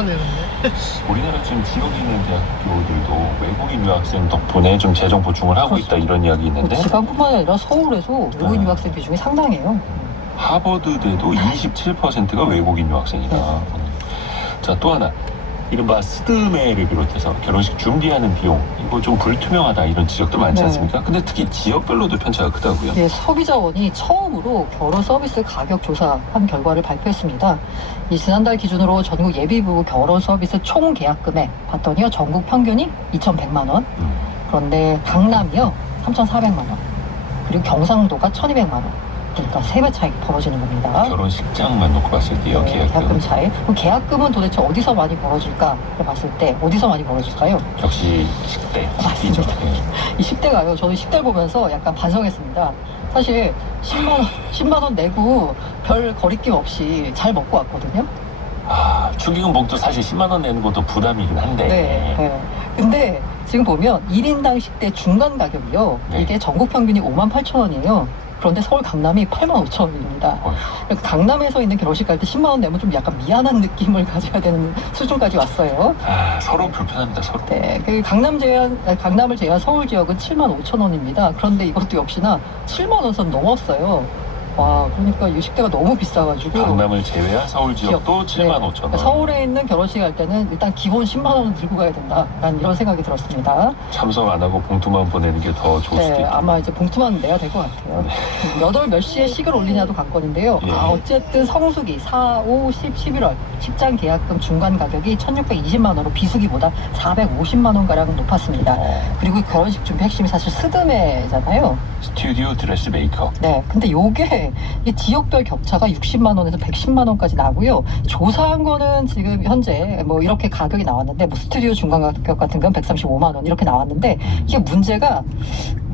우리나라 지금 지역에 있는 대학교들도 외국인 유학생 덕분에 좀 재정 보충을 하고 있다 이런 이야기 있는데 지방뿐만 아니라 서울에서 외국인 유학생 비중이 상당해요. 하버드대도 27%가 외국인 유학생이다. 자, 또 하나 이른바 스드메를 비롯해서 결혼식 준비하는 비용 이거 좀 불투명하다 이런 지적도 많지 않습니까? 근데 특히 지역별로도 편차가 크다고요? 네, 소비자원이 처음으로 결혼 서비스 가격 조사한 결과를 발표했습니다. 이 지난달 기준으로 전국 예비부부 결혼 서비스 총 계약금액 봤더니요, 전국 평균이 2,100만 원. 그런데 강남이요 3,400만 원. 그리고 경상도가 1,200만 원. 그러니까 3배 차이 벌어지는 겁니다. 결혼식장만 놓고 봤을 때요, 네, 계약금 차이. 그럼 계약금은 도대체 어디서 많이 벌어질까 봤을 때 어디서 많이 벌어질까요? 역시 10대. 맞습니다. 이 10대가요. 저는 10대를 보면서 약간 반성했습니다. 사실 10만 원 내고 별 거리낌 없이 잘 먹고 왔거든요. 아, 축의금 봉투 사실 10만 원 내는 것도 부담이긴 한데. 네. 근데 지금 보면 1인당 10대 중간 가격이요. 네. 이게 전국 평균이 58,000원이에요. 그런데 서울 강남이 85,000원입니다. 강남에서 있는 결혼식 갈 때 10만 원 내면 좀 약간 미안한 느낌을 가져야 되는 수준까지 왔어요. 아, 서로 불편합니다, 서로. 네, 그 강남을 제외한 서울 지역은 75,000원입니다. 그런데 이것도 역시나 7만 원 선 넘었어요. 와, 그러니까 이 10대가 너무 비싸가지고. 강남을 제외한 서울 지역도 7만 5천 원. 그러니까 서울에 있는 결혼식 할 때는 일단 기본 10만 원은 들고 가야 된다라는 이런 생각이 들었습니다. 참석 안 하고 봉투만 보내는 게 더 좋을 수도 네, 있겠네요. 아마 이제 봉투만 내야 될 것 같아요. 몇 시에 식을 올리냐도 관건인데요. 예. 어쨌든 성수기 4, 5, 10, 11월 식장 계약금 중간 가격이 1,620만 원으로 비수기보다 450만 원가량 높았습니다. 그리고 결혼식 준비 핵심이 사실 스드메잖아요. 스튜디오 드레스 메이커. 네, 근데 이게 지역별 격차가 60만 원에서 110만 원까지 나고요. 조사한 거는 지금 현재 뭐 이렇게 가격이 나왔는데, 뭐 스튜디오 중간 가격 같은 건 135만 원 이렇게 나왔는데, 이게 문제가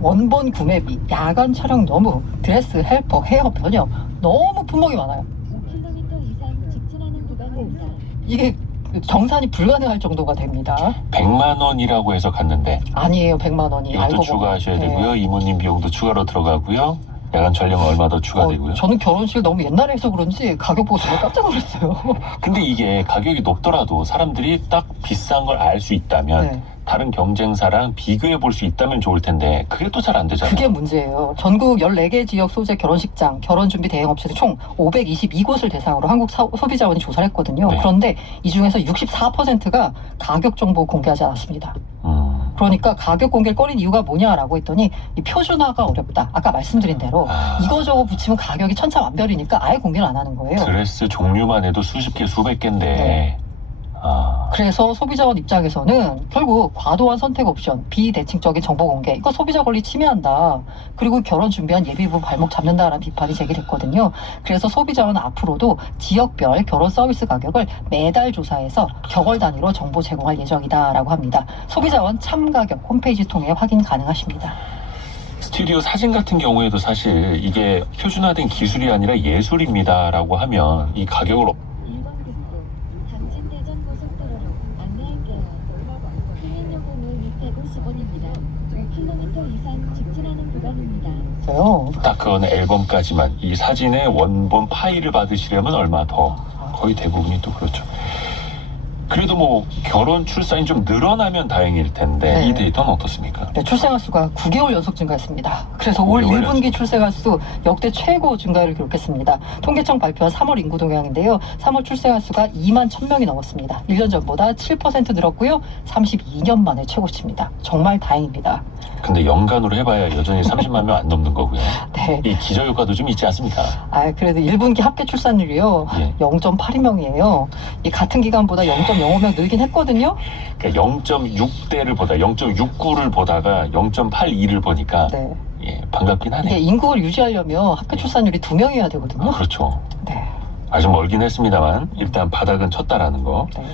원본 구매비, 야간 촬영 너무, 드레스, 헬퍼, 헤어, 변형 너무 품목이 많아요. 5km 이상 직진하는 구간입니다. 이게 정산이 불가능할 정도가 됩니다. 100만 원이라고 해서 갔는데 아니에요, 100만 원이. 이것도 알고 추가하셔야 보면. 되고요. 이모님 비용도 추가로 들어가고요. 야간 촬영 얼마 더 추가되고요. 저는 결혼식을 너무 옛날에 해서 그런지 가격 보고 정말 깜짝 놀랐어요. 근데 이게 가격이 높더라도 사람들이 딱 비싼 걸 알 수 있다면 네. 다른 경쟁사랑 비교해 볼 수 있다면 좋을 텐데 그게 또 잘 안 되잖아요. 그게 문제예요. 전국 14개 지역 소재 결혼식장, 결혼준비 대행업체들 총 522곳을 대상으로 한국 소비자원이 조사를 했거든요. 네. 그런데 이 중에서 64%가 가격 정보 공개하지 않았습니다. 그러니까 가격 공개를 꺼린 이유가 뭐냐라고 했더니 이 표준화가 어렵다. 아까 말씀드린 대로 이거저거 붙이면 가격이 천차만별이니까 아예 공개를 안 하는 거예요. 드레스 종류만 해도 수십 개, 수백 개인데 네. 그래서 소비자원 입장에서는 결국 과도한 선택 옵션, 비대칭적인 정보 공개, 이거 소비자 권리 침해한다. 그리고 결혼 준비한 예비부부 발목 잡는다라는 비판이 제기됐거든요. 그래서 소비자원은 앞으로도 지역별 결혼 서비스 가격을 매달 조사해서 격월 단위로 정보 제공할 예정이다라고 합니다. 소비자원 참가격 홈페이지 통해 확인 가능하십니다. 스튜디오 사진 같은 경우에도 사실 이게 표준화된 기술이 아니라 예술입니다라고 하면 이 가격을 1번 국도 당진대전 고속도로로 안내할게요. 통행요금은 250원입니다. 5km 이상 직진하는 구간입니다. 딱 그거는 앨범까지만 이 사진의 원본 파일을 받으시려면 얼마 더 거의 대부분이 또 그렇죠. 그래도 뭐 결혼 출산이 좀 늘어나면 다행일 텐데 네. 이 데이터는 어떻습니까? 네, 출생아 수가 9개월 연속 증가했습니다. 그래서 올 1분기 출생아 수 역대 최고 증가를 기록했습니다. 통계청 발표한 3월 인구 동향인데요. 3월 출생아 수가 2만 1,000명이 넘었습니다. 1년 전보다 7% 늘었고요. 32년 만에 최고치입니다. 정말 다행입니다. 근데 연간으로 해봐야 여전히 30만 명 안 넘는 거고요. 네. 이 기저효과도 좀 있지 않습니까? 그래도 1분기 합계 출산율이요. 예. 0.82명이에요. 이 같은 기간보다 0.05명 늘긴 했거든요. 그러니까 0.6대를 보다 0.69를 보다가 0.82를 보니까 네. 예, 반갑긴 이게 하네. 인구를 유지하려면 합계 출산율이 2명이어야 되거든요. 그렇죠. 네. 아직 멀긴 했습니다만 일단 바닥은 쳤다라는 거. 네.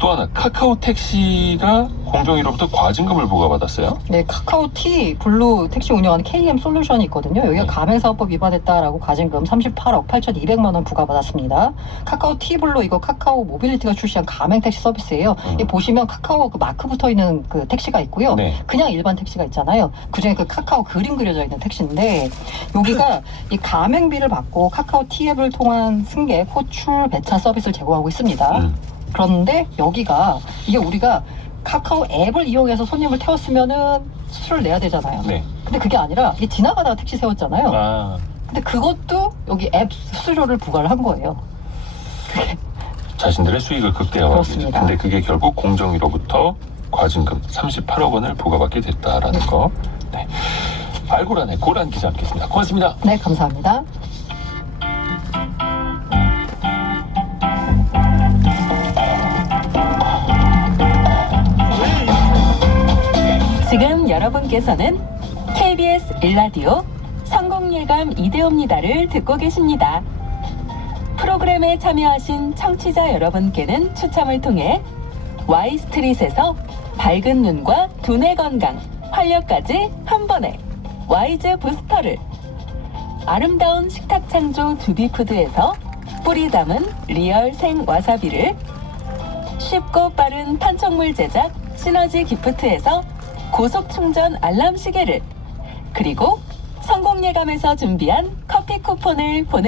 또 하나 카카오 택시가 공정위로부터 과징금을 부과받았어요. 네, 카카오 T 블루 택시 운영하는 KM 솔루션이 있거든요. 여기가 네. 가맹사업법 위반했다라고 과징금 38억 8,200만 원 부과받았습니다. 카카오 T 블루 이거 카카오 모빌리티가 출시한 가맹 택시 서비스예요. 이 보시면 카카오 그 마크 붙어 있는 그 택시가 있고요. 네. 그냥 일반 택시가 있잖아요. 그중에 그 카카오 그림 그려져 있는 택시인데 여기가 이 가맹비를 받고 카카오 T 앱을 통한 승객 호출 배차 서비스를 제공하고 있습니다. 그런데 여기가 이게 우리가 카카오 앱을 이용해서 손님을 태웠으면은 수수료를 내야 되잖아요. 네. 근데 그게 아니라 이게 지나가다가 택시 세웠잖아요. 아, 근데 그것도 여기 앱 수수료를 부과를 한 거예요. 그게 자신들의 수익을 극대화하기 위해서. 그렇습니다. 근데 그게 결국 공정위로부터 과징금 38억 원을 부과받게 됐다라는 거. 네. 알고란의 고란 기자 함께했습니다. 고맙습니다. 네, 감사합니다. 지금 여러분께서는 KBS 1라디오 성공예감 이대호입니다를 듣고 계십니다. 프로그램에 참여하신 청취자 여러분께는 추첨을 통해 Y스트릿에서 밝은 눈과 두뇌 건강, 활력까지 한 번에 와이즈 부스터를, 아름다운 식탁 창조 두비푸드에서 뿌리 담은 리얼 생 와사비를, 쉽고 빠른 판촉물 제작 시너지 기프트에서 고속 충전 알람 시계를, 그리고 성공예감에서 준비한 커피 쿠폰을 보내